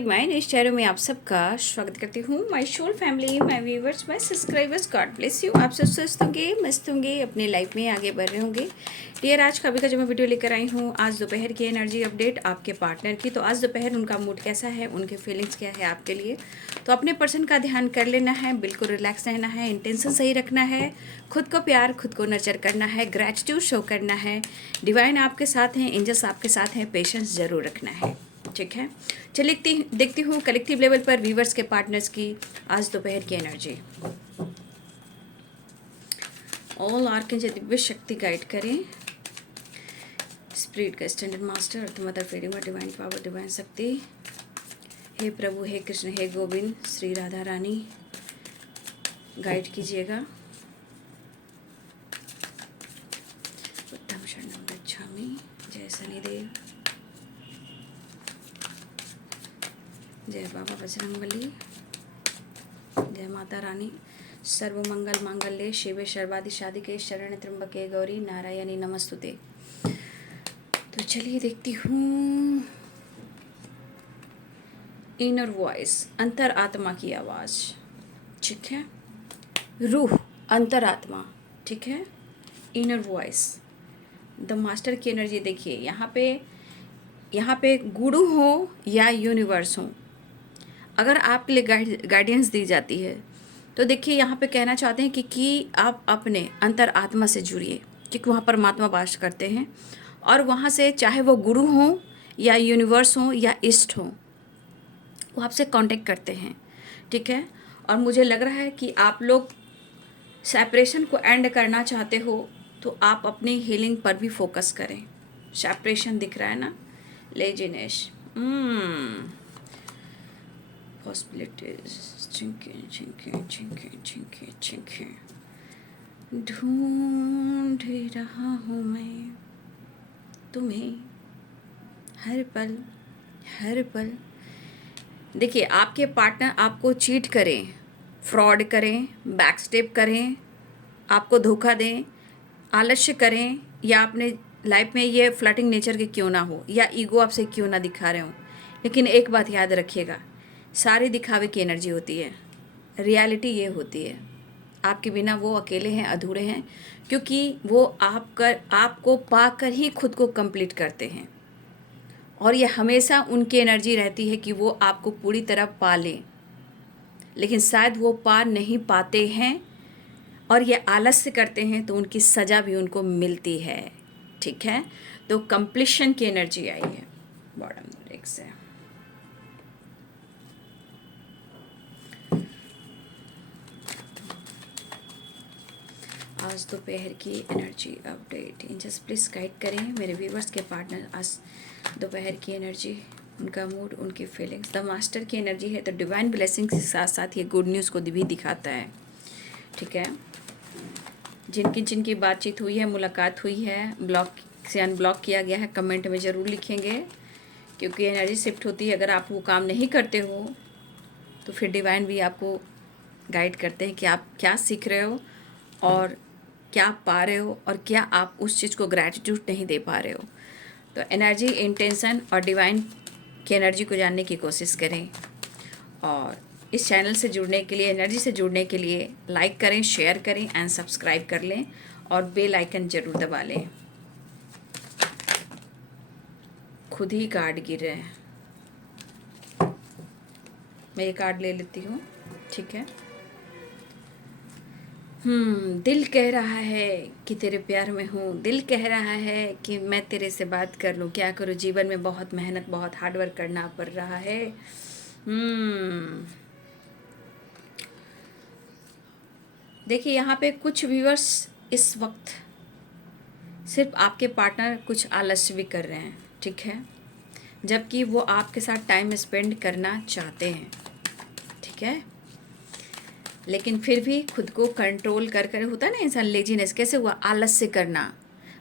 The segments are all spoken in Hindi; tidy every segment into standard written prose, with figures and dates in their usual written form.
मैं इस चैनल में आप सबका स्वागत करती हूँ। My soul family, my viewers, my subscribers, God bless you. आप सब स्वस्थ होंगे, मस्त होंगे, अपने लाइफ में आगे बढ़ रहे होंगे। डियर, आज का अभी का जो मैं वीडियो लेकर आई हूँ, आज दोपहर की एनर्जी अपडेट आपके पार्टनर की। तो आज दोपहर उनका मूड कैसा है, उनके फीलिंग्स क्या है आपके लिए। तो अपने पर्सन का ध्यान कर लेना है, बिल्कुल रिलैक्स रहना है, इंटेंशन सही रखना है, खुद को प्यार, खुद को नर्चर करना है, ग्रैटिट्यूड शो करना है। डिवाइन आपके साथ हैं, एंजल्स आपके साथ हैं, पेशेंस जरूर रखना है। ठीक है, चलिए देखती हूँ कलेक्टिव लेवल पर व्यूवर्स के पार्टनर्स की आज दोपहर की एनर्जी। ऑल आर्कएंजल दिव्य शक्ति गाइड करें। स्पिरिट का स्टैंडर्ड मास्टर, अर्थ मदर, फेरी माँ, डिवाइन पावर, डिवाइन शक्ति। हे प्रभु, हे कृष्ण, हे गोविंद, श्री राधा रानी गाइड कीजिएगा। बुद्धं शरणं गच्छामि। जय शनिदेव, जय बाबा बजरंगबली, जय माता रानी। सर्वमंगल मांगल्ये शिवे सर्वादि साधिके शरण्ये त्र्यंबके गौरी नारायणी नमस्तुते। तो चलिए देखती हूँ इनर वॉइस, अंतर आत्मा की आवाज़। ठीक है, रूह, अंतर आत्मा। ठीक है, इनर वॉइस, द मास्टर की एनर्जी। देखिए यहाँ पे गुरु हो या यूनिवर्स हो, अगर आपके लिए गाइडेंस दी जाती है तो देखिए यहाँ पे कहना चाहते हैं कि आप अपने अंतर आत्मा से जुड़िए, क्योंकि वहाँ परमात्मा वास करते हैं और वहाँ से चाहे वो गुरु हों या यूनिवर्स हों या ईस्ट हों, वो आपसे कांटेक्ट करते हैं। ठीक है, और मुझे लग रहा है कि आप लोग सेपरेशन को एंड करना चाहते हो, तो आप अपनी हीलिंग पर भी फोकस करें। सेपरेशन दिख रहा है ना, लेजीनेस, possibilities, चिंके ढूंढ रहा हूँ मैं तुम्हें हर पल हर पल। देखिए आपके पार्टनर आपको चीट करें, फ्रॉड करें, बैकस्टेप करें, आपको धोखा दें, आलस्य करें, या अपने लाइफ में ये फ्लर्टिंग नेचर के क्यों ना हो, या ईगो आपसे क्यों ना दिखा रहे हो, लेकिन एक बात याद रखिएगा, सारी दिखावे की एनर्जी होती है। रियलिटी ये होती है, आपके बिना वो अकेले हैं, अधूरे हैं, क्योंकि वो आपको पाकर ही खुद को कंप्लीट करते हैं। और ये हमेशा उनकी एनर्जी रहती है कि वो आपको पूरी तरह पा लें, लेकिन शायद वो पा नहीं पाते हैं और ये आलस्य करते हैं, तो उनकी सज़ा भी उनको मिलती है। ठीक है, तो कंप्लीशन की एनर्जी आई है बॉटम डेक से। आज दोपहर की energy update, angels please guide करें मेरे व्यूवर्स के पार्टनर आज दोपहर की एनर्जी, उनका मूड, उनकी फीलिंग्स। द मास्टर की एनर्जी है तो डिवाइन ब्लेसिंग्स के साथ साथ ये गुड न्यूज़ को भी दिखाता है। ठीक है, जिनकी बातचीत हुई है, मुलाकात हुई है, ब्लॉक से अनब्लॉक किया गया है, कमेंट में ज़रूर लिखेंगे, क्योंकि एनर्जी शिफ्ट होती है। अगर आप वो काम नहीं करते हो तो फिर डिवाइन भी आपको गाइड करते हैं कि आप क्या सीख रहे हो और क्या आप पा रहे हो, और क्या आप उस चीज़ को ग्रैटिट्यूड नहीं दे पा रहे हो। तो एनर्जी, इंटेंशन और डिवाइन की एनर्जी को जानने की कोशिश करें, और इस चैनल से जुड़ने के लिए, एनर्जी से जुड़ने के लिए लाइक करें, शेयर करें एंड सब्सक्राइब कर लें, और बेल आइकन जरूर दबा लें। खुद ही कार्ड गिर रहे हैं, मैं ये कार्ड ले लेती हूँ। ठीक है, दिल कह रहा है कि तेरे प्यार में हूँ, दिल कह रहा है कि मैं तेरे से बात कर लूँ, क्या करूँ, जीवन में बहुत मेहनत, बहुत हार्डवर्क करना पड़ रहा है। देखिए यहाँ पे कुछ व्यूअर्स इस वक्त सिर्फ आपके पार्टनर कुछ आलस्य भी कर रहे हैं। ठीक है, जबकि वो आपके साथ टाइम स्पेंड करना चाहते हैं। ठीक है, लेकिन फिर भी खुद को कंट्रोल कर होता है ना इंसान, लेजीनेस कैसे हुआ, आलस्य करना,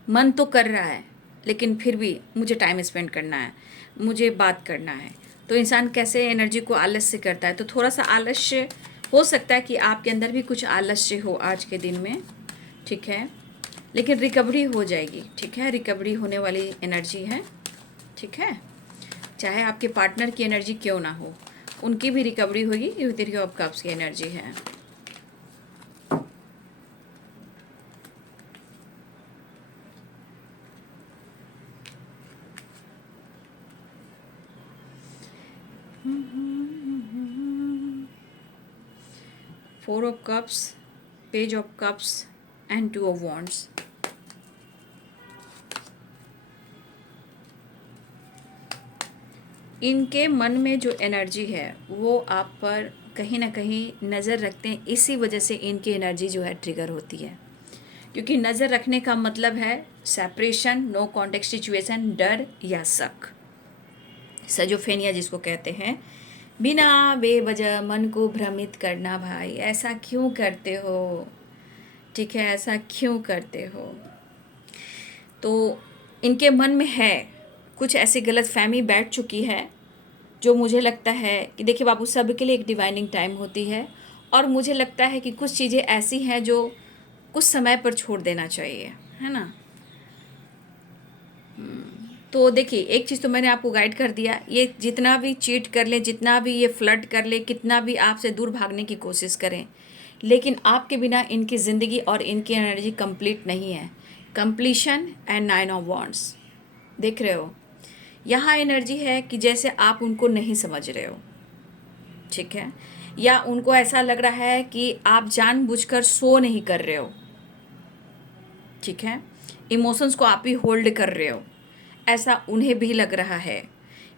मन तो कर रहा है लेकिन फिर भी मुझे टाइम स्पेंड करना है, मुझे बात करना है, तो इंसान कैसे एनर्जी को आलस्य करता है। तो थोड़ा सा आलस्य हो सकता है कि आपके अंदर भी कुछ आलस्य हो आज के दिन में। ठीक है, लेकिन रिकवरी हो जाएगी। ठीक है, रिकवरी होने वाली एनर्जी है। ठीक है, चाहे आपके पार्टनर की एनर्जी क्यों ना हो, उनकी भी रिकवरी होगी। ये थ्री ऑफ कप्स की एनर्जी है। Four of cups, page of cups and two of wands. इनके मन में जो एनर्जी है वो आप पर कहीं ना कहीं नज़र रखते हैं, इसी वजह से इनकी एनर्जी जो है ट्रिगर होती है। क्योंकि नज़र रखने का मतलब है सेपरेशन, नो कॉन्टेक्स्ट सिचुएशन, डर या शक, सजोफेनिया जिसको कहते हैं। बिना बेवजह मन को भ्रमित करना, भाई ऐसा क्यों करते हो, ठीक है, ऐसा क्यों करते हो। तो इनके मन में है कुछ ऐसी गलत फहमी बैठ चुकी है, जो मुझे लगता है कि देखिए बाबू, सबके लिए एक डिवाइनिंग टाइम होती है, और मुझे लगता है कि कुछ चीज़ें ऐसी हैं जो कुछ समय पर छोड़ देना चाहिए, है ना। तो देखिए, एक चीज़ तो मैंने आपको गाइड कर दिया, ये जितना भी चीट कर ले, जितना भी ये फ्लर्ट कर ले, कितना भी आपसे दूर भागने की कोशिश करें, लेकिन आपके बिना इनकी ज़िंदगी और इनकी एनर्जी कंप्लीट नहीं है। Completion and nine of wands देख रहे हो, यहाँ एनर्जी है कि जैसे आप उनको नहीं समझ रहे हो, ठीक है, या उनको ऐसा लग रहा है कि आप जानबूझकर शो नहीं कर रहे हो, ठीक है, इमोशंस को आप ही होल्ड कर रहे हो, ऐसा उन्हें भी लग रहा है।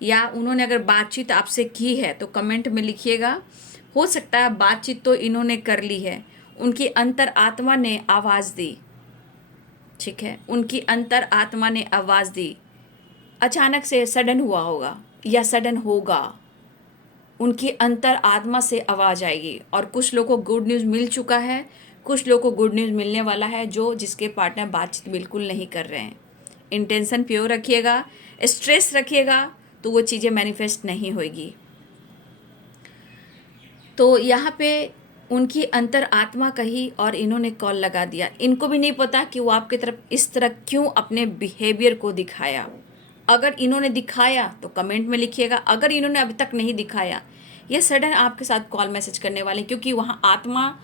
या उन्होंने अगर बातचीत आपसे की है तो कमेंट में लिखिएगा। हो सकता है बातचीत तो इन्होंने कर ली है, उनकी अंतर आत्मा ने आवाज़ दी, ठीक है, उनकी अंतर आत्मा ने आवाज़ दी, अचानक से सडन हुआ होगा या सडन होगा, उनकी अंतर आत्मा से आवाज़ आएगी। और कुछ लोगों को गुड न्यूज़ मिल चुका है, कुछ लोगों को गुड न्यूज़ मिलने वाला है, जो जिसके पार्टनर बातचीत बिल्कुल नहीं कर रहे हैं। इंटेंशन प्योर रखिएगा, स्ट्रेस रखिएगा तो वो चीज़ें मैनिफेस्ट नहीं होगी। तो यहाँ पे उनकी अंतर आत्मा कही और इन्होंने कॉल लगा दिया। इनको भी नहीं पता कि वो आपकी तरफ इस तरह क्यों अपने बिहेवियर को दिखाया। अगर इन्होंने दिखाया तो कमेंट में लिखिएगा, अगर इन्होंने अभी तक नहीं दिखाया, ये सडन आपके साथ कॉल मैसेज करने वाले, क्योंकि वहाँ आत्मा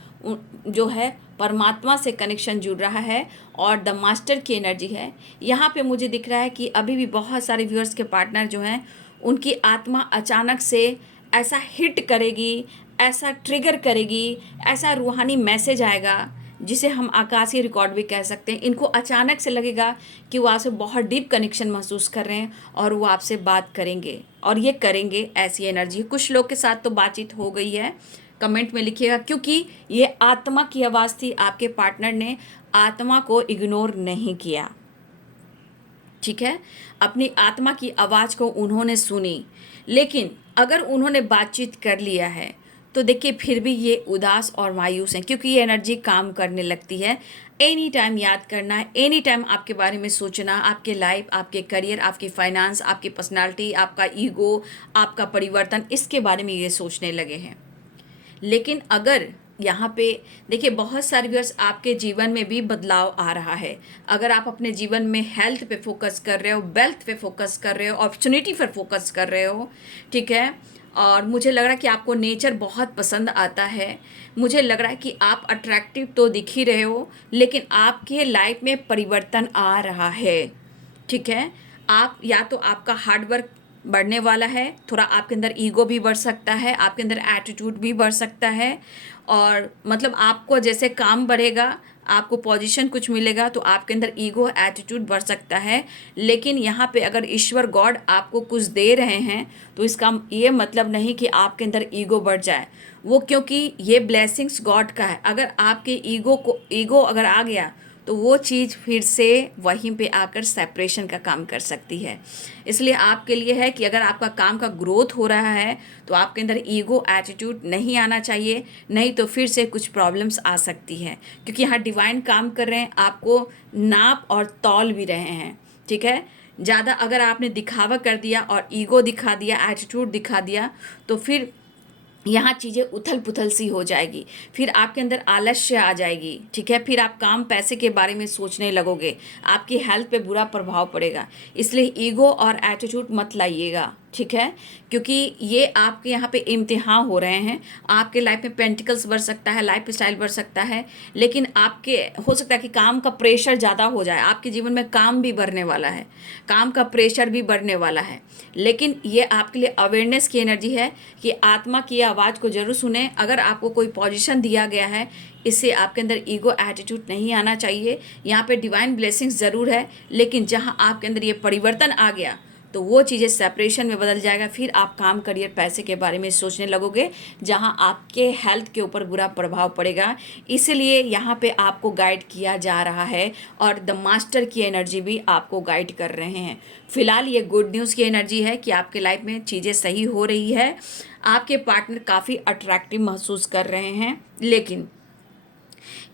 जो है परमात्मा से कनेक्शन जुड़ रहा है और द मास्टर की एनर्जी है। यहाँ पे मुझे दिख रहा है कि अभी भी बहुत सारे व्यूअर्स के पार्टनर जो हैं, उनकी आत्मा अचानक से ऐसा हिट करेगी, ऐसा ट्रिगर करेगी, ऐसा रूहानी मैसेज आएगा जिसे हम आकाशीय रिकॉर्ड भी कह सकते हैं। इनको अचानक से लगेगा कि वो आपसे बहुत डीप कनेक्शन महसूस कर रहे हैं और वो आपसे बात करेंगे, और ये करेंगे, ऐसी एनर्जी। कुछ लोग के साथ तो बातचीत हो गई है, कमेंट में लिखिएगा, क्योंकि ये आत्मा की आवाज़ थी। आपके पार्टनर ने आत्मा को इग्नोर नहीं किया, ठीक है, अपनी आत्मा की आवाज़ को उन्होंने सुनी। लेकिन अगर उन्होंने बातचीत कर लिया है तो देखिए फिर भी ये उदास और मायूस हैं, क्योंकि ये एनर्जी काम करने लगती है। एनी टाइम याद करना, एनी टाइम आपके बारे में सोचना, आपके लाइफ, आपके करियर, आपकी फाइनेंस, आपकी पर्सनालिटी, आपका ईगो, आपका परिवर्तन, इसके बारे में ये सोचने लगे हैं। लेकिन अगर यहाँ पे देखिए, बहुत सारे व्यूअर्स, आपके जीवन में भी बदलाव आ रहा है। अगर आप अपने जीवन में हेल्थ पे फोकस कर रहे हो, वेल्थ पे फोकस कर रहे हो, अपॉर्चुनिटी पर फोकस कर रहे हो, ठीक है, और मुझे लग रहा है कि आपको नेचर बहुत पसंद आता है, मुझे लग रहा है कि आप अट्रैक्टिव तो दिख ही रहे हो, लेकिन आपके लाइफ में परिवर्तन आ रहा है, ठीक है। आप या तो आपका हार्डवर्क बढ़ने वाला है, थोड़ा आपके अंदर ईगो भी बढ़ सकता है, आपके अंदर एटीट्यूड भी बढ़ सकता है, और मतलब आपको जैसे काम बढ़ेगा, आपको पोजीशन कुछ मिलेगा, तो आपके अंदर ईगो, एटीट्यूड बढ़ सकता है। लेकिन यहाँ पे अगर ईश्वर गॉड आपको कुछ दे रहे हैं तो इसका ये मतलब नहीं कि आपके अंदर ईगो बढ़ जाए, वो क्योंकि ये ब्लेसिंग्स गॉड का है। अगर आपके ईगो अगर आ गया तो वो चीज़ फिर से वहीं पे आकर सेपरेशन का काम कर सकती है। इसलिए आपके लिए है कि अगर आपका काम का ग्रोथ हो रहा है तो आपके अंदर ईगो, एटीट्यूड नहीं आना चाहिए, नहीं तो फिर से कुछ प्रॉब्लम्स आ सकती है, क्योंकि यहाँ डिवाइन काम कर रहे हैं, आपको नाप और तौल भी रहे हैं, ठीक है। ज़्यादा अगर आपने दिखावा कर दिया और ईगो दिखा दिया, एटीट्यूड दिखा दिया, तो फिर यहाँ चीज़ें उथल पुथल सी हो जाएगी, फिर आपके अंदर आलस्य आ जाएगी, ठीक है, फिर आप काम पैसे के बारे में सोचने लगोगे, आपकी हेल्थ पे बुरा प्रभाव पड़ेगा। इसलिए ईगो और एटीट्यूड मत लाइएगा, ठीक है, क्योंकि ये आपके यहाँ पे इम्तिहान हो रहे हैं। आपके लाइफ में पेंटिकल्स बढ़ सकता है, लाइफ स्टाइल बढ़ सकता है, लेकिन आपके हो सकता है कि काम का प्रेशर ज़्यादा हो जाए। आपके जीवन में काम भी बढ़ने वाला है, काम का प्रेशर भी बढ़ने वाला है। लेकिन ये आपके लिए अवेयरनेस की एनर्जी है कि आत्मा की आवाज़ को जरूर सुने। अगर आपको कोई पोजीशन दिया गया है, इससे आपके अंदर ईगो एटीट्यूड नहीं आना चाहिए। यहाँ पे डिवाइन ब्लेसिंग्स ज़रूर है, लेकिन जहाँ आपके अंदर ये परिवर्तन आ गया तो वो चीज़ें सेपरेशन में बदल जाएगा। फिर आप काम, करियर, पैसे के बारे में सोचने लगोगे, जहां आपके हेल्थ के ऊपर बुरा प्रभाव पड़ेगा। इसलिए यहाँ पे आपको गाइड किया जा रहा है और द मास्टर की एनर्जी भी आपको गाइड कर रहे हैं। फिलहाल ये गुड न्यूज़ की एनर्जी है कि आपके लाइफ में चीज़ें सही हो रही है। आपके पार्टनर काफ़ी अट्रैक्टिव महसूस कर रहे हैं, लेकिन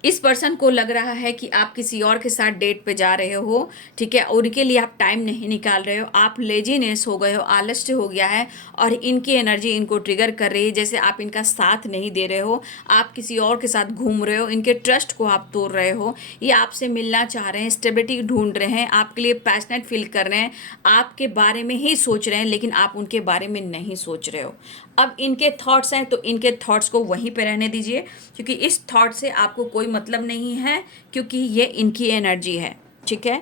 इस पर्सन को लग रहा है कि आप किसी और के साथ डेट पे जा रहे हो, ठीक है, उनके लिए आप टाइम नहीं निकाल रहे हो। आप लेजीनेस हो गए हो, आलस्य हो गया है, और इनकी एनर्जी इनको ट्रिगर कर रही है। जैसे आप इनका साथ नहीं दे रहे हो, आप किसी और के साथ घूम रहे हो, इनके ट्रस्ट को आप तोड़ रहे हो। ये आपसे मिलना चाह रहे हैं, स्टेबिलिटी ढूंढ रहे हैं, आपके लिए पैशनेट फील कर रहे हैं, आपके बारे में ही सोच रहे हैं, लेकिन आप उनके बारे में नहीं सोच रहे हो। अब इनके थॉट्स हैं तो इनके थॉट्स को वहीं पे रहने दीजिए, क्योंकि इस थॉट से आपको कोई मतलब नहीं है, क्योंकि ये इनकी एनर्जी है। ठीक है,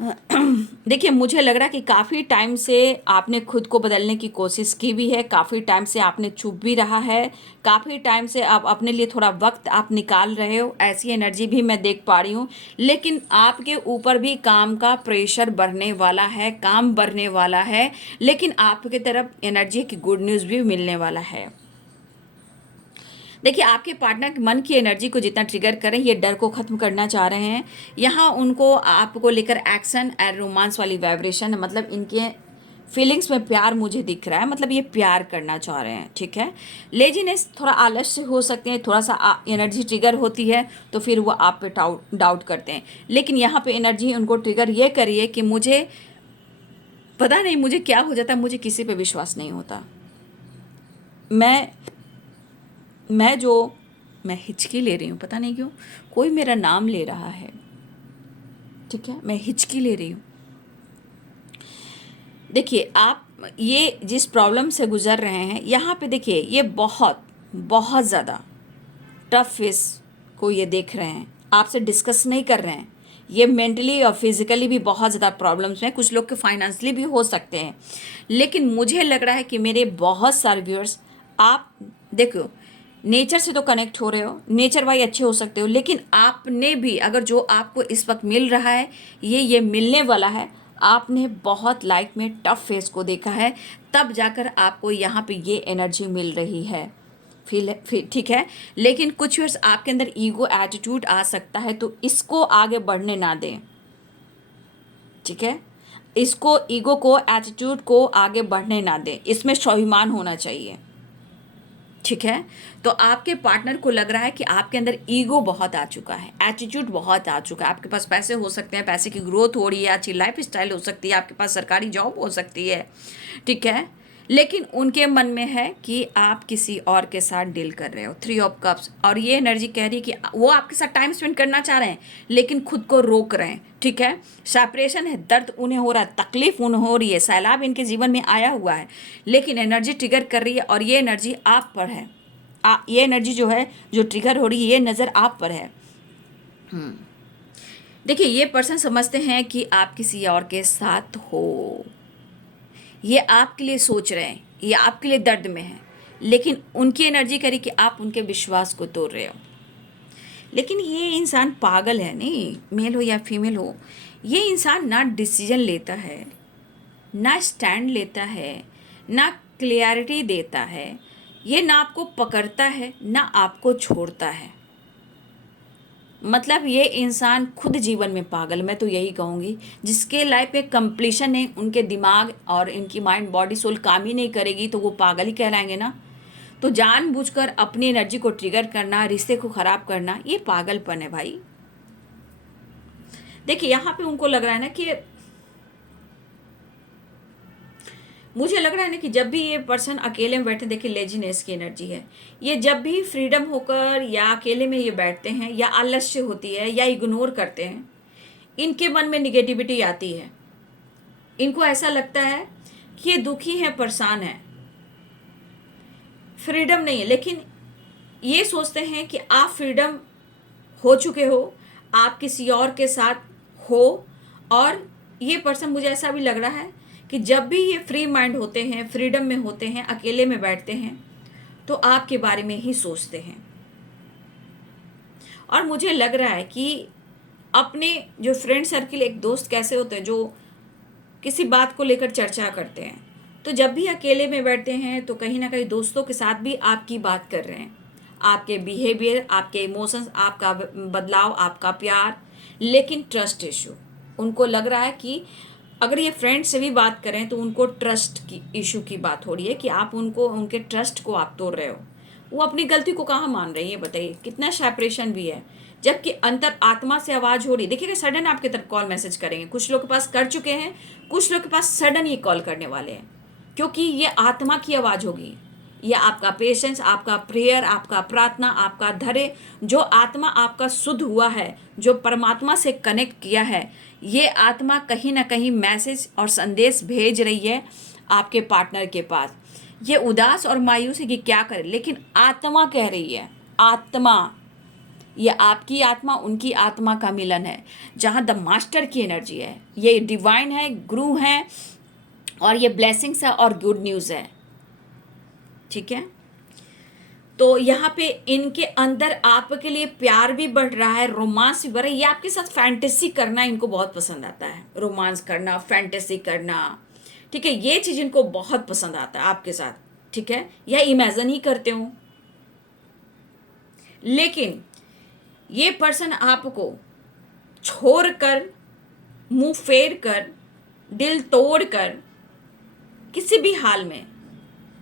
देखिए, मुझे लग रहा है कि काफ़ी टाइम से आपने खुद को बदलने की कोशिश की भी है, काफ़ी टाइम से आपने चुप भी रहा है, काफ़ी टाइम से आप अपने लिए थोड़ा वक्त आप निकाल रहे हो, ऐसी एनर्जी भी मैं देख पा रही हूँ। लेकिन आपके ऊपर भी काम का प्रेशर बढ़ने वाला है, काम बढ़ने वाला है, लेकिन आपकी तरफ एनर्जी की गुड न्यूज़ भी मिलने वाला है। देखिए, आपके पार्टनर के मन की एनर्जी को जितना ट्रिगर करें, ये डर को ख़त्म करना चाह रहे हैं। यहाँ उनको आपको लेकर एक्शन एंड रोमांस वाली वाइब्रेशन, मतलब इनके फीलिंग्स में प्यार मुझे दिख रहा है, मतलब ये प्यार करना चाह रहे हैं। ठीक है, लेजीनेस, थोड़ा आलस्य हो सकते हैं, थोड़ा सा एनर्जी ट्रिगर होती है तो फिर वो आप पे डाउट करते हैं। लेकिन यहाँ पे एनर्जी उनको ट्रिगर ये करिए कि मुझे पता नहीं मुझे क्या हो जाता है, मुझे किसी पे विश्वास नहीं होता। मैं मैं जो मैं हिचकी ले रही हूँ, पता नहीं क्यों कोई मेरा नाम ले रहा है। ठीक है, मैं हिचकी ले रही हूँ। देखिए, आप ये जिस प्रॉब्लम से गुजर रहे हैं, यहाँ पे देखिए, ये बहुत बहुत ज़्यादा टफ फेस को ये देख रहे हैं, आपसे डिस्कस नहीं कर रहे हैं। ये मेंटली और फिजिकली भी बहुत ज़्यादा प्रॉब्लम्स हैं, कुछ लोग के फाइनेंशियली भी हो सकते हैं। लेकिन मुझे लग रहा है कि मेरे बहुत सारे व्यूअर्स, आप देखो, नेचर से तो कनेक्ट हो रहे हो, नेचर वाई अच्छे हो सकते हो, लेकिन आपने भी, अगर जो आपको इस वक्त मिल रहा है, ये मिलने वाला है, आपने बहुत लाइफ में टफ फेस को देखा है, तब जाकर आपको यहाँ पे ये एनर्जी मिल रही है। फिर ठीक है, लेकिन कुछ वर्ष आपके अंदर ईगो एटीट्यूड आ सकता है, तो इसको आगे बढ़ने ना दें। ठीक है, इसको, ईगो को, एटीट्यूड को आगे बढ़ने ना दें, इसमें स्वाभिमान होना चाहिए। ठीक है, तो आपके पार्टनर को लग रहा है कि आपके अंदर ईगो बहुत आ चुका है, एटीट्यूड बहुत आ चुका है। आपके पास पैसे हो सकते हैं, पैसे की ग्रोथ हो रही है, अच्छी लाइफ स्टाइल हो सकती है, आपके पास सरकारी जॉब हो सकती है। ठीक है, लेकिन उनके मन में है कि आप किसी और के साथ डील कर रहे हो, 3 ऑफ कप्स, और ये एनर्जी कह रही है कि वो आपके साथ टाइम स्पेंड करना चाह रहे हैं, लेकिन खुद को रोक रहे हैं। ठीक है, सेपरेशन है, दर्द उन्हें हो रहा है, तकलीफ उन्हें हो रही है, सैलाब इनके जीवन में आया हुआ है, लेकिन एनर्जी ट्रिगर कर रही है, और ये एनर्जी आप पर है। ये एनर्जी जो है, जो ट्रिगर हो रही है, ये नज़र आप पर है। देखिए, ये पर्सन समझते हैं कि आप किसी और के साथ हो, ये आपके लिए सोच रहे हैं, ये आपके लिए दर्द में है, लेकिन उनकी एनर्जी करी कि आप उनके विश्वास को तोड़ रहे हो। लेकिन ये इंसान पागल है नहीं, मेल हो या फीमेल हो, ये इंसान ना डिसीजन लेता है, ना स्टैंड लेता है, ना क्लियरिटी देता है, ये ना आपको पकड़ता है, ना आपको छोड़ता है। मतलब ये इंसान खुद जीवन में पागल, मैं तो यही कहूँगी। जिसके लाइफ में कंप्लीशन है, उनके दिमाग और इनकी माइंड, बॉडी, सोल काम ही नहीं करेगी, तो वो पागल ही कहलाएंगे ना। तो जानबूझकर अपनी एनर्जी को ट्रिगर करना, रिश्ते को खराब करना, ये पागलपन है भाई। देखिए, यहाँ पे उनको लग रहा है ना कि, मुझे लग रहा है ना कि जब भी ये पर्सन अकेले में बैठे, देखिए लेजीनेस की एनर्जी है, ये जब भी फ्रीडम होकर या अकेले में ये बैठते हैं, या आलस्य होती है, या इग्नोर करते हैं, इनके मन में निगेटिविटी आती है। इनको ऐसा लगता है कि ये दुखी है, परेशान है, फ्रीडम नहीं है, लेकिन ये सोचते हैं कि आप फ्रीडम हो चुके हो, आप किसी और के साथ हो। और ये पर्सन, मुझे ऐसा भी लग रहा है कि जब भी ये फ्री माइंड होते हैं, फ्रीडम में होते हैं, अकेले में बैठते हैं, तो आपके बारे में ही सोचते हैं। और मुझे लग रहा है कि अपने जो फ्रेंड सर्किल, एक दोस्त कैसे होते हैं जो किसी बात को लेकर चर्चा करते हैं, तो जब भी अकेले में बैठते हैं तो कहीं ना कहीं दोस्तों के साथ भी आपकी बात कर रहे हैं, आपके बिहेवियर, आपके इमोशंस, आपका बदलाव, आपका प्यार। लेकिन ट्रस्ट इशू, उनको लग रहा है कि अगर ये फ्रेंड से भी बात करें तो उनको ट्रस्ट की इशू की बात हो रही है कि आप उनको, उनके ट्रस्ट को आप तोड़ रहे हो। वो अपनी गलती को कहाँ मान रहे हैं, ये बताइए। कितना सेपरेशन भी है, जबकि अंतर आत्मा से आवाज़ हो रही है। देखिएगा, सडन आपके तरफ कॉल मैसेज करेंगे, कुछ लोग के पास कर चुके हैं, कुछ लोग के पास सडन ये कॉल करने वाले हैं, क्योंकि ये आत्मा की आवाज़ होगी। ये आपका पेशेंस, आपका प्रेयर, आपका प्रार्थना, आपका धैर्य, जो आत्मा आपका शुद्ध हुआ है, जो परमात्मा से कनेक्ट किया है, ये आत्मा कहीं ना कहीं मैसेज और संदेश भेज रही है आपके पार्टनर के पास। ये उदास और मायूस है कि क्या करे, लेकिन आत्मा कह रही है, आत्मा, ये आपकी आत्मा उनकी आत्मा का मिलन है, जहाँ द मास्टर की एनर्जी है। ये डिवाइन है, गुरु है, और ये ब्लेसिंग्स है और गुड न्यूज़ है। ठीक है, तो यहाँ पे इनके अंदर आपके लिए प्यार भी बढ़ रहा है, रोमांस भी बढ़ रहा है। ये आपके साथ फैंटेसी करना इनको बहुत पसंद आता है, रोमांस करना, फैंटेसी करना। ठीक है, ये चीज़ इनको बहुत पसंद आता है आपके साथ। ठीक है, या इमेजिन ही करते हो। लेकिन ये पर्सन आपको छोड़कर, मुंह फेर कर, दिल तोड़कर, किसी भी हाल में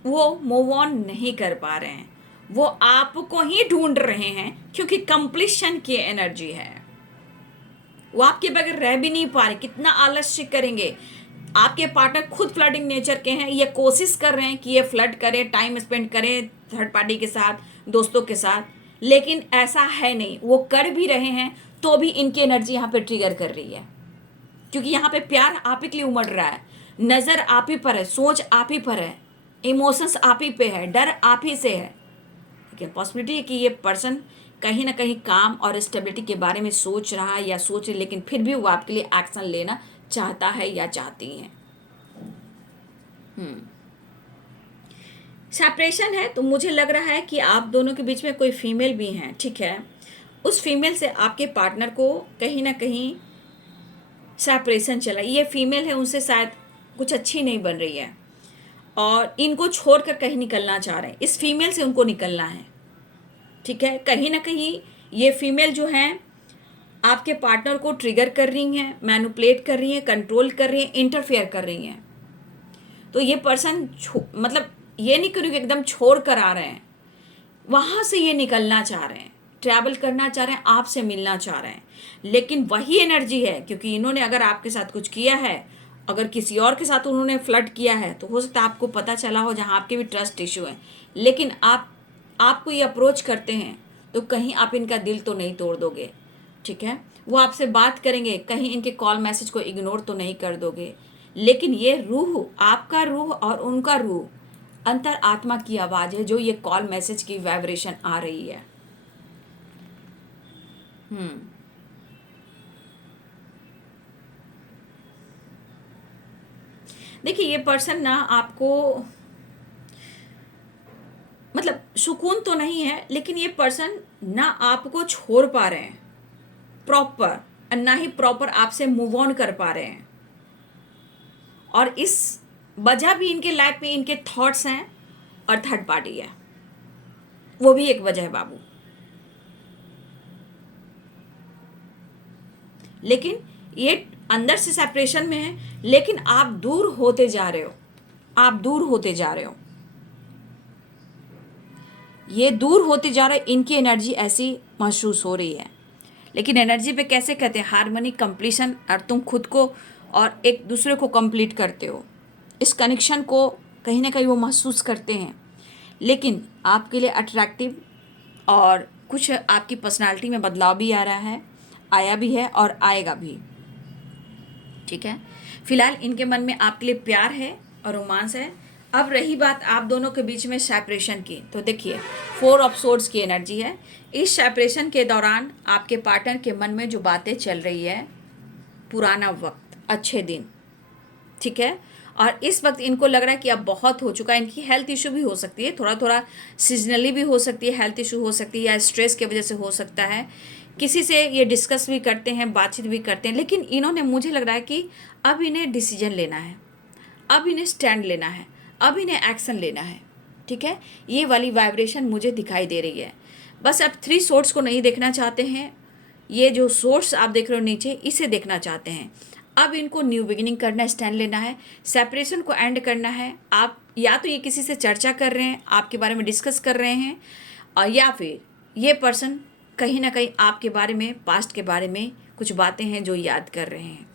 वो मूव ऑन नहीं कर पा रहे हैं। वो आपको ही ढूंढ रहे हैं, क्योंकि कंप्लीशन की एनर्जी है। वो आपके बगैर रह भी नहीं पा रहे। कितना आलस्य करेंगे। आपके पार्टनर खुद फ्लर्टिंग नेचर के हैं, ये कोशिश कर रहे हैं कि ये फ्लर्ट करें, टाइम स्पेंड करें थर्ड पार्टी के साथ, दोस्तों के साथ, लेकिन ऐसा है नहीं। वो कर भी रहे हैं तो भी इनकी एनर्जी यहाँ पे ट्रिगर कर रही है, क्योंकि यहाँ पे प्यार आप ही के लिए उमड़ रहा है, नज़र आप ही पर है, सोच आप ही पर है, इमोशंस आप ही पे है, डर आप ही से है। लेकिन पॉसिबिलिटी है कि ये पर्सन कहीं ना कहीं काम और स्टेबिलिटी के बारे में सोच रहा है या सोच रही, लेकिन फिर भी वो आपके लिए एक्शन लेना चाहता है या चाहती हैं। सेपरेशन है, तो मुझे लग रहा है कि आप दोनों के बीच में कोई फीमेल भी हैं। ठीक है, उस फीमेल से आपके पार्टनर को कहीं ना कहीं सेपरेशन चला। ये फीमेल है, उनसे शायद कुछ अच्छी नहीं बन रही है, और इनको छोड़कर कहीं निकलना चाह रहे हैं। इस फीमेल से उनको निकलना है। ठीक है, कहीं ना कहीं ये फीमेल जो हैं आपके पार्टनर को ट्रिगर कर रही हैं, मैनिपुलेट कर रही हैं, कंट्रोल कर रही हैं, इंटरफेयर कर रही हैं। तो ये पर्सन मतलब ये नहीं करूँ कि एकदम छोड़ कर आ रहे हैं, वहाँ से ये निकलना चाह रहे हैं, ट्रैवल करना चाह रहे हैं, आपसे मिलना चाह रहे हैं। लेकिन वही एनर्जी है, क्योंकि इन्होंने अगर आपके साथ कुछ किया है, अगर किसी और के साथ उन्होंने फ्लर्ट किया है, तो हो सकता है आपको पता चला हो, जहाँ आपके भी ट्रस्ट इशू है। लेकिन आपको ये अप्रोच करते हैं तो कहीं आप इनका दिल तो नहीं तोड़ दोगे। ठीक है, वो आपसे बात करेंगे, कहीं इनके कॉल मैसेज को इग्नोर तो नहीं कर दोगे। लेकिन ये रूह, आपका रूह और उनका रूह, अंतर आत्मा की आवाज़ है, जो ये कॉल मैसेज की वाइब्रेशन आ रही है। देखिए, ये पर्सन ना आपको मतलब सुकून तो नहीं है, लेकिन ये पर्सन ना आपको छोड़ पा रहे हैं प्रॉपर, और ना ही प्रॉपर आपसे मूव ऑन कर पा रहे हैं। और इस वजह भी इनके लाइफ में इनके थॉट्स हैं, और थर्ड पार्टी है, वो भी एक वजह है बाबू। लेकिन ये अंदर से सेपरेशन में है, लेकिन आप दूर होते जा रहे हो, आप दूर होते जा रहे हो, ये दूर होते जा रहे। इनकी एनर्जी ऐसी महसूस हो रही है। लेकिन एनर्जी पे कैसे कहते हैं, हार्मनी, कंप्लीशन, और तुम खुद को और एक दूसरे को कंप्लीट करते हो, इस कनेक्शन को कहीं ना कहीं वो महसूस करते हैं। लेकिन आपके लिए अट्रैक्टिव और कुछ आपकी पर्सनालिटी में बदलाव भी आ रहा है, आया भी है और आएगा भी। ठीक है, फिलहाल इनके मन में आपके लिए प्यार है और रोमांस है। अब रही बात आप दोनों के बीच में सेपरेशन की, तो देखिए 4 ऑफ सोर्ड्स की एनर्जी है। इस सेपरेशन के दौरान आपके पार्टनर के मन में जो बातें चल रही है, पुराना वक्त, अच्छे दिन, ठीक है। और इस वक्त इनको लग रहा है कि अब बहुत हो चुका है। इनकी हेल्थ इशू भी हो सकती है, थोड़ा थोड़ा सीजनली भी हो सकती है, हेल्थ इशू हो सकती है, या स्ट्रेस की वजह से हो सकता है। किसी से ये डिस्कस भी करते हैं, बातचीत भी करते हैं, लेकिन इन्होंने, मुझे लग रहा है कि अब इन्हें डिसीजन लेना है, अब इन्हें स्टैंड लेना है, अब इन्हें एक्शन लेना है, ठीक है। ये वाली वाइब्रेशन मुझे दिखाई दे रही है। बस अब 3 सोर्स को नहीं देखना चाहते हैं, ये जो सोर्स आप देख रहे हो नीचे, इसे देखना चाहते हैं। अब इनको न्यू बिगिनिंग करना है, स्टैंड लेना है, सेपरेशन को एंड करना है। आप या तो ये किसी से चर्चा कर रहे हैं, आपके बारे में डिस्कस कर रहे हैं, और या फिर ये पर्सन कहीं ना कहीं आपके बारे में, पास्ट के बारे में कुछ बातें हैं जो याद कर रहे हैं।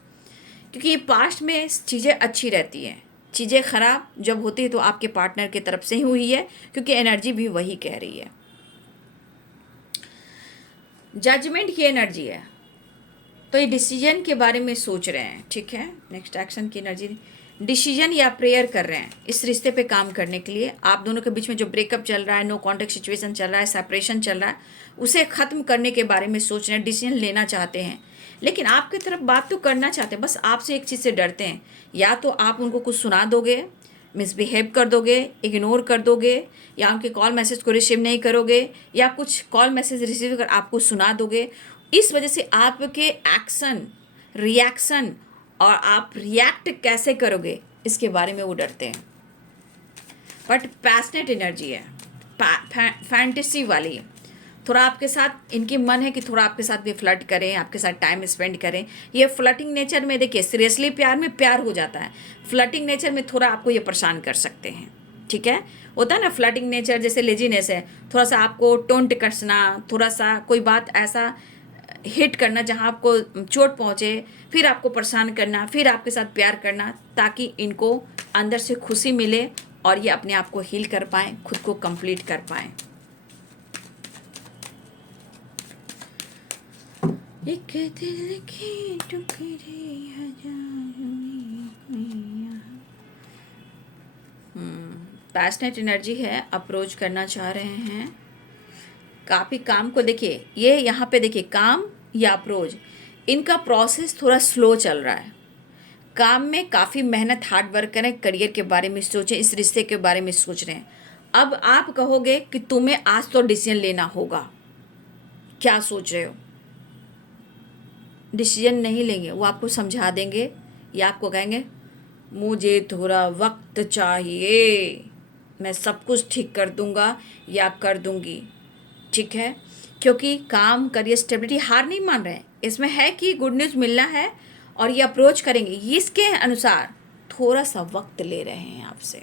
क्योंकि ये पास्ट में चीज़ें अच्छी रहती हैं, चीज़ें ख़राब जब होती है तो आपके पार्टनर की तरफ से ही हुई है, क्योंकि एनर्जी भी वही कह रही है। जजमेंट की एनर्जी है, तो ये डिसीजन के बारे में सोच रहे हैं, ठीक है। नेक्स्ट एक्शन की एनर्जी, डिसीजन या प्रेयर कर रहे हैं इस रिश्ते पे काम करने के लिए। आप दोनों के बीच में जो ब्रेकअप चल रहा है, नो कॉन्टेक्ट सिचुएशन चल रहा है, सेपरेशन चल रहा है, उसे ख़त्म करने के बारे में सोच रहे हैं, डिसीजन लेना चाहते हैं। लेकिन आपकी तरफ बात तो करना चाहते हैं, बस आपसे एक चीज़ से डरते हैं, या तो आप उनको कुछ सुना दोगे, मिसबिहेव कर दोगे, इग्नोर कर दोगे, या उनके कॉल मैसेज को रिसीव नहीं करोगे, या कुछ कॉल मैसेज रिसीव कर आपको सुना दोगे। इस वजह से आपके एक्शन, रिएक्शन और आप रिएक्ट कैसे करोगे इसके बारे में वो डरते हैं। बट पैशनेट एनर्जी है, फैंटेसी वाली। थोड़ा आपके साथ इनकी मन है कि थोड़ा आपके साथ भी फ्लर्ट करें, आपके साथ टाइम स्पेंड करें। ये फ्लर्टिंग नेचर में, देखिए सीरियसली प्यार में प्यार हो जाता है, फ्लर्टिंग नेचर में थोड़ा आपको ये परेशान कर सकते हैं, ठीक है। होता है ना फ्लर्टिंग नेचर, जैसे लेजीनेस है, थोड़ा सा आपको टोंट कसना, थोड़ा सा कोई बात ऐसा हिट करना जहाँ आपको चोट पहुँचे, फिर आपको परेशान करना, फिर आपके साथ प्यार करना, ताकि इनको अंदर से खुशी मिले और ये अपने आप को हील कर पाएँ, खुद को कंप्लीट कर पाएँ। एक दिल के टुकड़े पैशनेट एनर्जी है, अप्रोच करना चाह रहे हैं काफ़ी काम को। देखिए ये यहाँ पे देखिए काम या अप्रोच, इनका प्रोसेस थोड़ा स्लो चल रहा है। काम में काफ़ी मेहनत, हार्ड वर्क करें, करियर के बारे में सोचें, इस रिश्ते के बारे में सोच रहे हैं। अब आप कहोगे कि तुम्हें आज तो डिसीजन लेना होगा, क्या सोच रहे हो? डिसीजन नहीं लेंगे, वो आपको समझा देंगे या आपको कहेंगे मुझे थोड़ा वक्त चाहिए, मैं सब कुछ ठीक कर दूंगा या कर दूंगी, ठीक है। क्योंकि काम, करियर, स्टेबिलिटी, हार नहीं मान रहे हैं, इसमें है कि गुड न्यूज़ मिलना है और ये अप्रोच करेंगे, इसके अनुसार थोड़ा सा वक्त ले रहे हैं आपसे।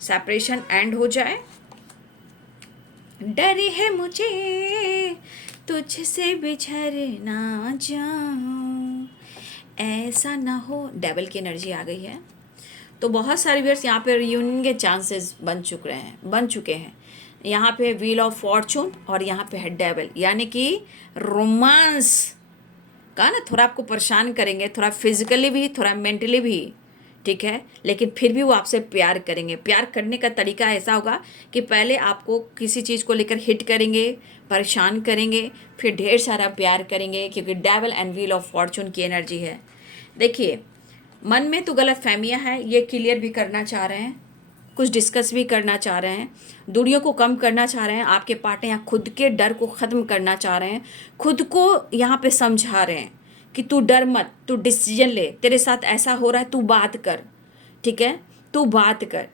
सेपरेशन एंड हो जाए, डर है मुझे तुझसे बिछड़ ना जाऊं, ऐसा ना हो, डेविल की एनर्जी आ गई है। तो बहुत सारे व्यूअर्स यहाँ पे रियूनियन के चांसेस बन चुके हैं। यहाँ पे व्हील ऑफ फॉर्चून और यहाँ पे है डेविल, यानी कि रोमांस का ना थोड़ा आपको परेशान करेंगे, थोड़ा फिजिकली भी, थोड़ा मेंटली भी, ठीक है। लेकिन फिर भी वो आपसे प्यार करेंगे। प्यार करने का तरीका ऐसा होगा कि पहले आपको किसी चीज़ को लेकर हिट करेंगे, परेशान करेंगे, फिर ढेर सारा प्यार करेंगे, क्योंकि devil and wheel of Fortune की एनर्जी है। देखिए मन में तो गलत फहमियाँ हैं, ये क्लियर भी करना चाह रहे हैं, कुछ डिस्कस भी करना चाह रहे हैं, दूरियों को कम करना चाह रहे हैं, आपके पार्टनर यहाँ खुद के डर को ख़त्म करना चाह रहे हैं, खुद को यहाँ पे समझा रहे हैं कि तू डर मत, तू डिसीजन ले, तेरे साथ ऐसा हो रहा है, तू बात कर, ठीक है, तू बात कर।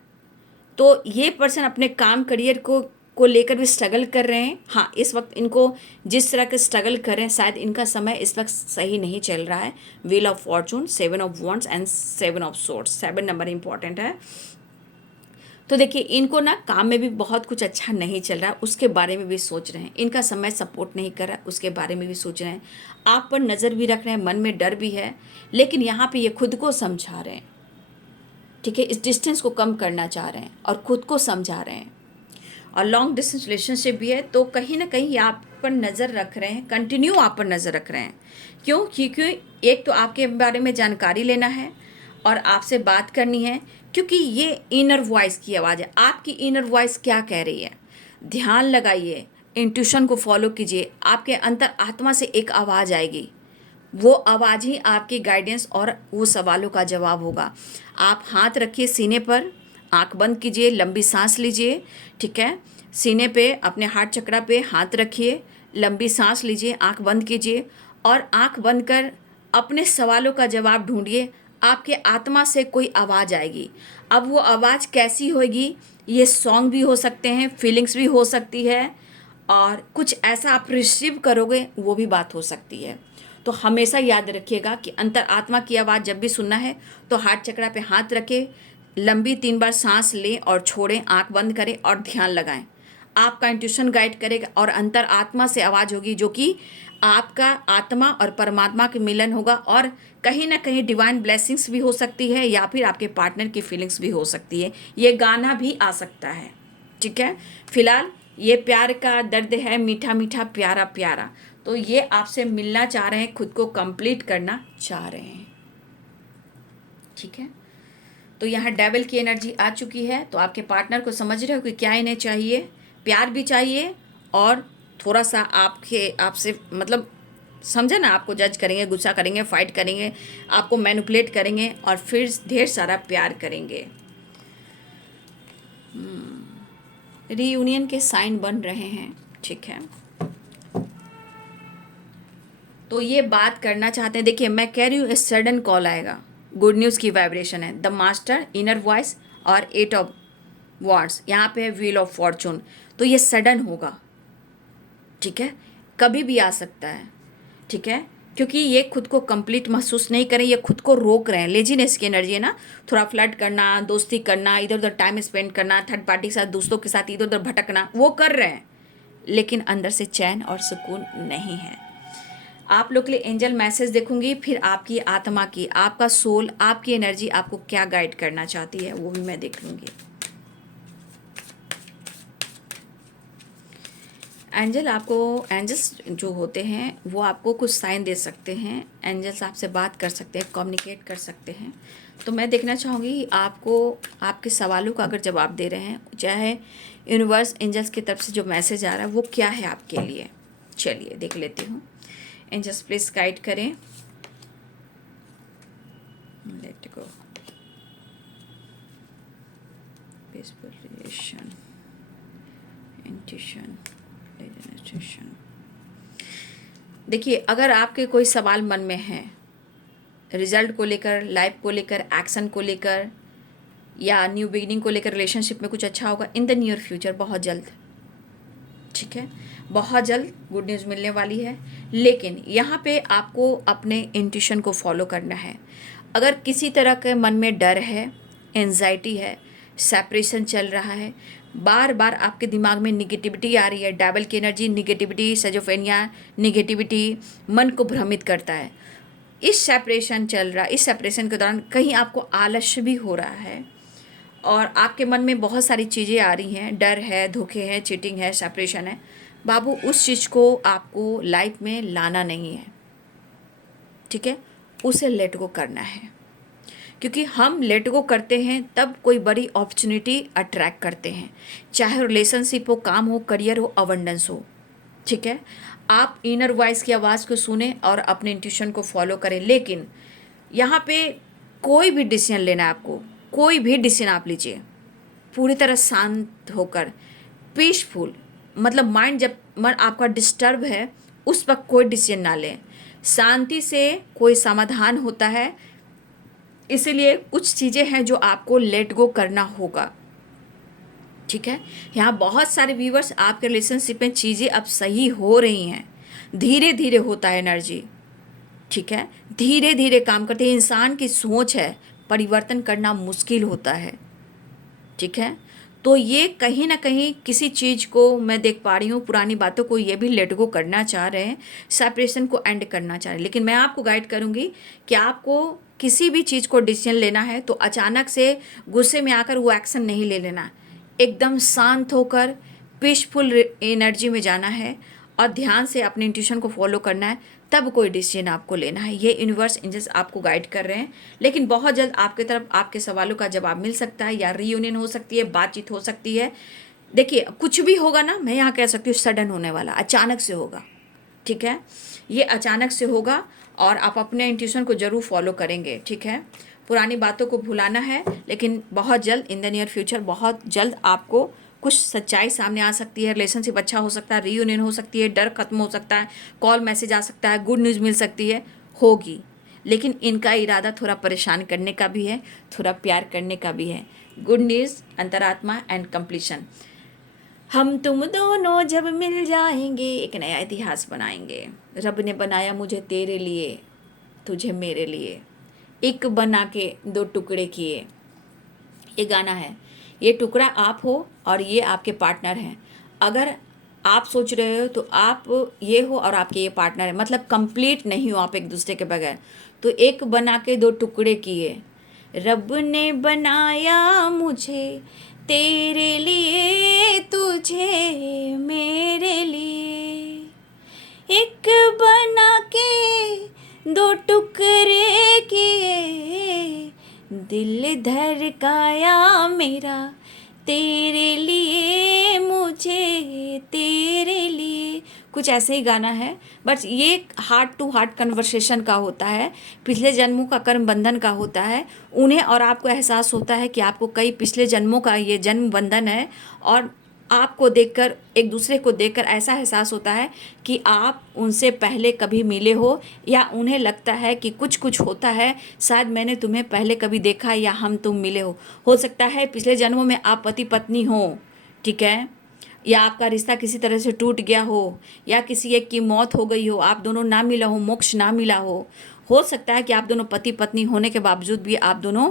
तो ये पर्सन अपने काम, करियर को लेकर भी स्ट्रगल कर रहे हैं। हाँ, इस वक्त इनको जिस तरह के स्ट्रगल कर रहे हैं, शायद इनका समय इस वक्त सही नहीं चल रहा है। Wheel of Fortune, 7 of wands and 7 of swords, 7 number important है। तो देखिए इनको ना काम में भी बहुत कुछ अच्छा नहीं चल रहा है, उसके बारे में भी सोच रहे हैं। इनका समय सपोर्ट नहीं कर रहा है, उसके बारे में भी सोच रहे हैं। आप पर नज़र भी रख रहे हैं, मन में डर भी है, लेकिन यहाँ पे ये खुद को समझा रहे हैं, ठीक है। इस डिस्टेंस को कम करना चाह रहे हैं और खुद को समझा रहे हैं। और लॉन्ग डिस्टेंस रिलेशनशिप भी है, तो कहीं ना कहीं आप पर नज़र रख रहे हैं, कंटिन्यू आप पर नज़र रख रहे हैं। क्यों? क्योंकि एक तो आपके बारे में जानकारी लेना है और आपसे बात करनी है, क्योंकि ये इनर वॉइस की आवाज़ है। आपकी इनर वॉइस क्या कह रही है, ध्यान लगाइए, इंट्यूशन को फॉलो कीजिए। आपके अंतर आत्मा से एक आवाज़ आएगी, वो आवाज़ ही आपकी गाइडेंस और वो सवालों का जवाब होगा। आप हाथ रखिए सीने पर, आंख बंद कीजिए, लंबी सांस लीजिए, ठीक है। सीने पे अपने हार्ट चक्रा पे हाथ रखिए, लंबी सांस लीजिए, आंख बंद कीजिए और आंख बंद कर अपने सवालों का जवाब ढूंढिए। आपके आत्मा से कोई आवाज़ आएगी। अब वो आवाज़ कैसी होगी, ये सॉन्ग भी हो सकते हैं, फीलिंग्स भी हो सकती है, और कुछ ऐसा आप रिसीव करोगे वो भी बात हो सकती है। तो हमेशा याद रखिएगा कि अंतर आत्मा की आवाज़ जब भी सुनना है तो हार्ट चक्रा पे हाथ रखें, लंबी 3 बार सांस लें और छोड़ें, आंख बंद करें और ध्यान लगाएं। आपका इंट्यूशन गाइड करेगा और अंतर आत्मा से आवाज़ होगी, जो कि आपका आत्मा और परमात्मा के मिलन होगा, और कहीं ना कहीं डिवाइन ब्लेसिंग्स भी हो सकती है या फिर आपके पार्टनर की फीलिंग्स भी हो सकती है। ये गाना भी आ सकता है, ठीक है। फिलहाल ये प्यार का दर्द है, मीठा मीठा प्यारा प्यारा, तो ये आपसे मिलना चाह रहे हैं, खुद को कंप्लीट करना चाह रहे हैं, ठीक है। तो यहाँ डेविल की एनर्जी आ चुकी है, तो आपके पार्टनर को समझ रहे हो कि क्या इन्हें चाहिए, प्यार भी चाहिए और थोड़ा सा आपसे मतलब समझे ना, आपको जज करेंगे, गुस्सा करेंगे, फाइट करेंगे, आपको मैनिपुलेट करेंगे और फिर ढेर सारा प्यार करेंगे। रीयूनियन के साइन बन रहे हैं, ठीक है। तो ये बात करना चाहते हैं। देखिए मैं कह रही हूँ, सडन कॉल आएगा, गुड न्यूज़ की वाइब्रेशन है, द मास्टर, इनर वॉइस और 8 ऑफ वांड्स, यहाँ पे है व्हील ऑफ फॉर्चून। तो ये सडन होगा, ठीक है, कभी भी आ सकता है, ठीक है। क्योंकि ये खुद को कंप्लीट महसूस नहीं करें, ये खुद को रोक रहे हैं, लेजीनेस की एनर्जी है ना, थोड़ा फ्लर्ट करना, दोस्ती करना, इधर उधर टाइम स्पेंड करना, थर्ड पार्टी के साथ, दोस्तों के साथ इधर उधर भटकना, वो कर रहे हैं, लेकिन अंदर से चैन और सुकून नहीं है। आप लोग के लिए एंजल मैसेज देखूंगी, फिर आपकी आत्मा की, आपका सोल, आपकी एनर्जी आपको क्या गाइड करना चाहती है वो भी मैं देख लूंगी। एंजल्स जो होते हैं वो आपको कुछ साइन दे सकते हैं, एंजल्स आपसे बात कर सकते हैं, कम्युनिकेट कर सकते हैं। तो मैं देखना चाहूँगी आपको, आपके सवालों का अगर जवाब दे रहे हैं, चाहे यूनिवर्स एंजल्स की तरफ से जो मैसेज आ रहा है वो क्या है आपके लिए। चलिए देख लेती हूँ। एंजल्स प्लीज गाइड करें। Let go, peaceful relation, intuition, resonation. देखिए अगर आपके कोई सवाल मन में है, रिजल्ट को लेकर, लाइफ को लेकर, एक्शन को लेकर, या न्यू बिगिनिंग को लेकर, रिलेशनशिप में कुछ अच्छा होगा इन द नियर फ्यूचर, बहुत जल्द, ठीक है, बहुत जल्द गुड न्यूज़ मिलने वाली है। लेकिन यहाँ पे आपको अपने इंट्यूशन को फॉलो करना है। अगर किसी तरह के मन में डर है, एंजाइटी है, सेपरेशन चल रहा है, बार बार आपके दिमाग में निगेटिविटी आ रही है, डेविल की एनर्जी, निगेटिविटी, सजोफेनिया, निगेटिविटी मन को भ्रमित करता है, इस सेपरेशन चल रहा, इस सेपरेशन के दौरान कहीं आपको आलस्य भी हो रहा है और आपके मन में बहुत सारी चीज़ें आ रही हैं, डर है, धोखे हैं, चीटिंग है, सेपरेशन है, बाबू उस चीज़ को आपको लाइफ में लाना नहीं है, ठीक है, उसे लेट गो करना है। क्योंकि हम लेट गो करते हैं तब कोई बड़ी अपॉर्चुनिटी अट्रैक्ट करते हैं, चाहे रिलेशनशिप हो, काम हो, करियर हो, अबंडेंस हो, ठीक है। आप इनर वॉइस की आवाज़ को सुने और अपने इंट्यूशन को फॉलो करें। लेकिन यहाँ पे कोई भी डिसीजन लेना है आपको, कोई भी डिसीजन आप लीजिए पूरी तरह शांत होकर, पीसफुल, मतलब माइंड जब मन आपका डिस्टर्ब है उस वक्त कोई डिसीजन ना लें, शांति से कोई समाधान होता है। इसीलिए कुछ चीज़ें हैं जो आपको लेट गो करना होगा, ठीक है। यहाँ बहुत सारे व्यूवर्स, आपके रिलेशनशिप में चीज़ें अब सही हो रही हैं, धीरे धीरे होता है एनर्जी, ठीक है, धीरे धीरे काम करते हैं। इंसान की सोच है, परिवर्तन करना मुश्किल होता है, ठीक है। तो ये कहीं ना कहीं किसी चीज़ को मैं देख पा रही हूँ, पुरानी बातों को ये भी लेट गो करना चाह रहे हैं, सेपरेशन को एंड करना चाह रहे हैं। लेकिन मैं आपको गाइड करूँगी कि आपको किसी भी चीज़ को डिसीजन लेना है तो अचानक से गुस्से में आकर वो एक्शन नहीं ले लेना, एकदम शांत होकर पीसफुल एनर्जी में जाना है और ध्यान से अपने इंट्यूशन को फॉलो करना है, तब कोई डिसीजन आपको लेना है। ये यूनिवर्स एंजल्स आपको गाइड कर रहे हैं, लेकिन बहुत जल्द आपकी तरफ आपके सवालों का जवाब मिल सकता है, या रीयूनियन हो सकती है, बातचीत हो सकती है। देखिए कुछ भी होगा ना, मैं यहाँ कह सकती हूँ सडन होने वाला, अचानक से होगा, ठीक है। ये अचानक से होगा और आप अपने इंट्यूशन को ज़रूर फॉलो करेंगे, ठीक है। पुरानी बातों को भुलाना है, लेकिन बहुत जल्द इन द नियर फ्यूचर बहुत जल्द आपको कुछ सच्चाई सामने आ सकती है। रिलेशनशिप अच्छा हो सकता है, रीयूनियन हो सकती है, डर खत्म हो सकता है, कॉल मैसेज आ सकता है, गुड न्यूज़ मिल सकती है, होगी। लेकिन इनका इरादा थोड़ा परेशान करने का भी है, थोड़ा प्यार करने का भी है। गुड न्यूज़, अंतरात्मा एंड कंप्लीशन। हम तुम दोनों जब मिल जाएंगे एक नया इतिहास बनाएंगे। रब ने बनाया मुझे तेरे लिए, तुझे मेरे लिए, एक बना के दो टुकड़े किए। ये गाना है। ये टुकड़ा आप हो और ये आपके पार्टनर हैं। अगर आप सोच रहे हो तो आप ये हो और आपके ये पार्टनर है, मतलब कंप्लीट नहीं हो आप एक दूसरे के बगैर। तो एक बना के दो टुकड़े किए। रब ने बनाया मुझे तेरे लिए, तुझे मेरे लिए, एक बना के दो टुकड़े किए, दिल धड़काया मेरा तेरे लिए, मुझे तेरे लिए। कुछ ऐसे ही गाना है, बट ये हार्ट टू हार्ट कन्वर्सेशन का होता है, पिछले जन्मों का कर्म बंधन का होता है। उन्हें और आपको एहसास होता है कि आपको कई पिछले जन्मों का ये जन्म बंधन है, और आपको देखकर, एक दूसरे को देखकर ऐसा एहसास होता है कि आप उनसे पहले कभी मिले हो, या उन्हें लगता है कि कुछ कुछ होता है, शायद मैंने तुम्हें पहले कभी देखा या हम तुम मिले हो सकता है पिछले जन्मों में आप पति पत्नी हो, ठीक है, या आपका रिश्ता किसी तरह से टूट गया हो, या किसी एक की मौत हो गई हो, आप दोनों ना मिला हो, मोक्ष ना मिला हो सकता है कि आप दोनों पति पत्नी होने के बावजूद भी आप दोनों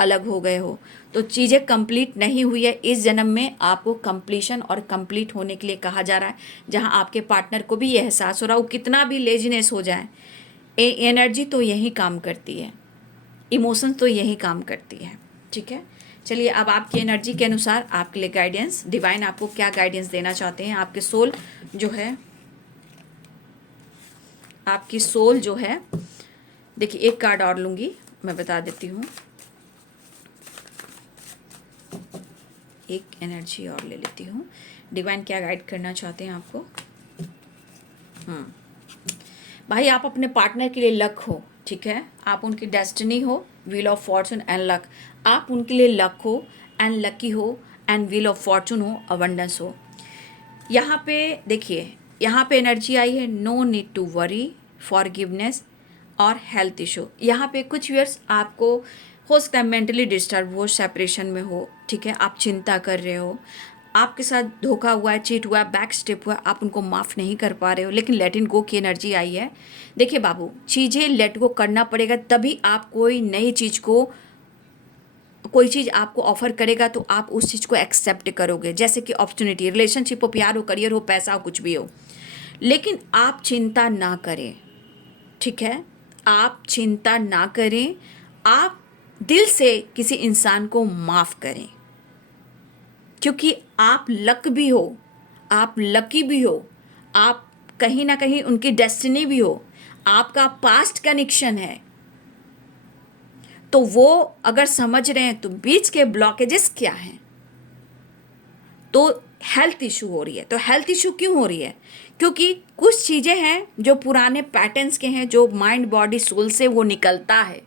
अलग हो गए हो। तो चीज़ें कंप्लीट नहीं हुई है इस जन्म में, आपको कंप्लीशन और कंप्लीट होने के लिए कहा जा रहा है। जहां आपके पार्टनर को भी ये एहसास हो रहा हो, कितना भी लेजीनेस हो जाए, एनर्जी तो यही काम करती है, इमोशंस तो यही काम करती है, ठीक है। चलिए अब आपकी एनर्जी के अनुसार आपके लिए गाइडेंस, डिवाइन आपको क्या गाइडेंस देना चाहते हैं। आपके सोल जो है, आपकी सोल जो है, देखिए एक कार्ड और लूँगी, मैं बता देती हूँ। एक एनर्जी और ले लेती हूँ। डिवाइन क्या गाइड करना चाहते हैं आपको। भाई आप अपने पार्टनर के लिए लक हो, ठीक है, आप उनकी डेस्टिनी हो, wheel of fortune and luck. आप उनके लिए लक हो एंड लकी हो एंड व्हील ऑफ फॉर्चून हो, अबंडेंस हो। यहाँ पे देखिए, यहाँ पे एनर्जी आई है no need to worry, forgiveness और हेल्थ इशू। यहाँ पे कुछ व्यूअर्स आपको हो सकता है मेंटली डिस्टर्ब हो, सेपरेशन में हो, ठीक है, आप चिंता कर रहे हो, आपके साथ धोखा हुआ है, चीट हुआ है, बैक स्टेप हुआ है, आप उनको माफ़ नहीं कर पा रहे हो, लेकिन लेट इन गो की एनर्जी आई है। देखिए बाबू, चीज़ें लेट गो करना पड़ेगा, तभी आप कोई नई चीज़ को, कोई चीज़ आपको ऑफर करेगा तो आप उस चीज़ को एक्सेप्ट करोगे। जैसे कि अपॉर्चुनिटी, रिलेशनशिप हो, प्यार हो, करियर हो, पैसा हो, कुछ भी हो। लेकिन आप चिंता ना करें, ठीक है, आप चिंता ना करें, आप दिल से किसी इंसान को माफ़ करें, क्योंकि आप लक भी हो, आप लकी भी हो, आप कहीं ना कहीं उनकी डेस्टिनी भी हो, आपका पास्ट कनेक्शन है। तो वो अगर समझ रहे हैं तो बीच के ब्लॉकेजेस क्या हैं। तो हेल्थ इशू हो रही है, तो हेल्थ इशू क्यों हो रही है, क्योंकि कुछ चीज़ें हैं जो पुराने पैटर्न्स के हैं, जो माइंड बॉडी सोल से वो निकलता है,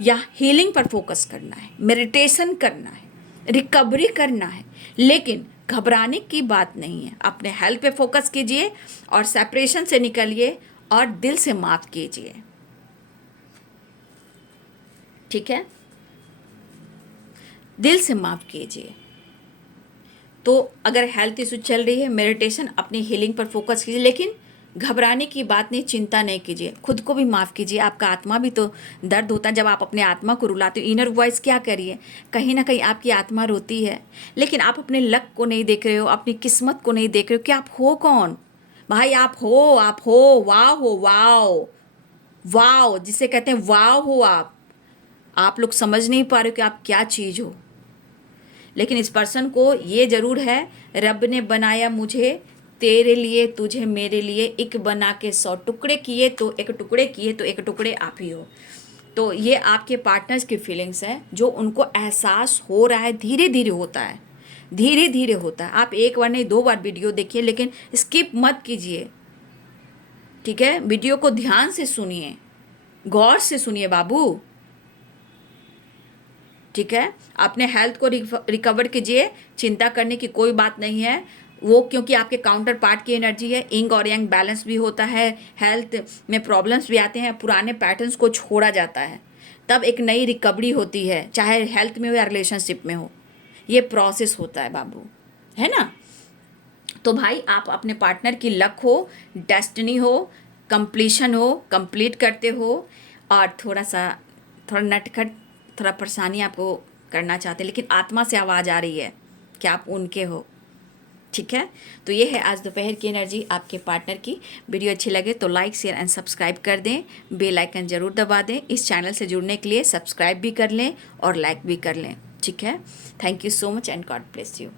या हीलिंग पर फोकस करना है, मेडिटेशन करना है, रिकवरी करना है। लेकिन घबराने की बात नहीं है, अपने हेल्थ पे फोकस कीजिए और सेपरेशन से निकलिए और दिल से माफ़ कीजिए, ठीक है, दिल से माफ़ कीजिए। तो अगर हेल्थ इशू चल रही है, मेडिटेशन, अपनी हीलिंग पर फोकस कीजिए, लेकिन घबराने की बात नहीं, चिंता नहीं कीजिए, खुद को भी माफ़ कीजिए। आपका आत्मा भी तो दर्द होता है जब आप अपने आत्मा को रुलाते हो। इनर वॉइस क्या करिए, कहीं ना कहीं आपकी आत्मा रोती है, लेकिन आप अपने लक को नहीं देख रहे हो, अपनी किस्मत को नहीं देख रहे हो कि आप हो कौन। भाई आप हो, आप हो, वाव हो, वाव, वाव जिसे कहते हैं वाव हो आप लोग समझ नहीं पा रहे हो कि आप क्या चीज़ हो। लेकिन इस पर्सन को ये ज़रूर है, रब ने बनाया मुझे तेरे लिए तुझे मेरे लिए एक बना के 100 टुकड़े किए तो एक टुकड़े किए तो एक टुकड़े आप ही हो। तो ये आपके पार्टनर्स की फीलिंग्स है जो उनको एहसास हो रहा है, धीरे धीरे होता है, धीरे धीरे होता है। आप एक बार नहीं 2 बार वीडियो देखिए, लेकिन स्किप मत कीजिए, ठीक है? वीडियो को ध्यान से सुनिए, गौर से सुनिए बाबू, ठीक है? अपने हेल्थ को रिकवर कीजिए, चिंता करने की कोई बात नहीं है। वो क्योंकि आपके काउंटर पार्ट की एनर्जी है, इंग और यांग बैलेंस भी होता है, हेल्थ में प्रॉब्लम्स भी आते हैं, पुराने पैटर्न्स को छोड़ा जाता है, तब एक नई रिकवरी होती है, चाहे हेल्थ में हो या रिलेशनशिप में हो। ये प्रोसेस होता है बाबू, है ना? तो भाई आप अपने पार्टनर की लक हो, डेस्टिनी हो, कंप्लीशन हो, कंप्लीट करते हो, और थोड़ा नटखट, थोड़ा परेशानी आपको करना चाहते हैं, लेकिन आत्मा से आवाज़ आ रही है कि आप उनके हो, ठीक है? तो ये है आज दोपहर की एनर्जी आपके पार्टनर की। वीडियो अच्छी लगे तो लाइक, शेयर एंड सब्सक्राइब कर दें, बेल आइकन ज़रूर दबा दें। इस चैनल से जुड़ने के लिए सब्सक्राइब भी कर लें और लाइक भी कर लें, ठीक है? Thank you so much and God bless you.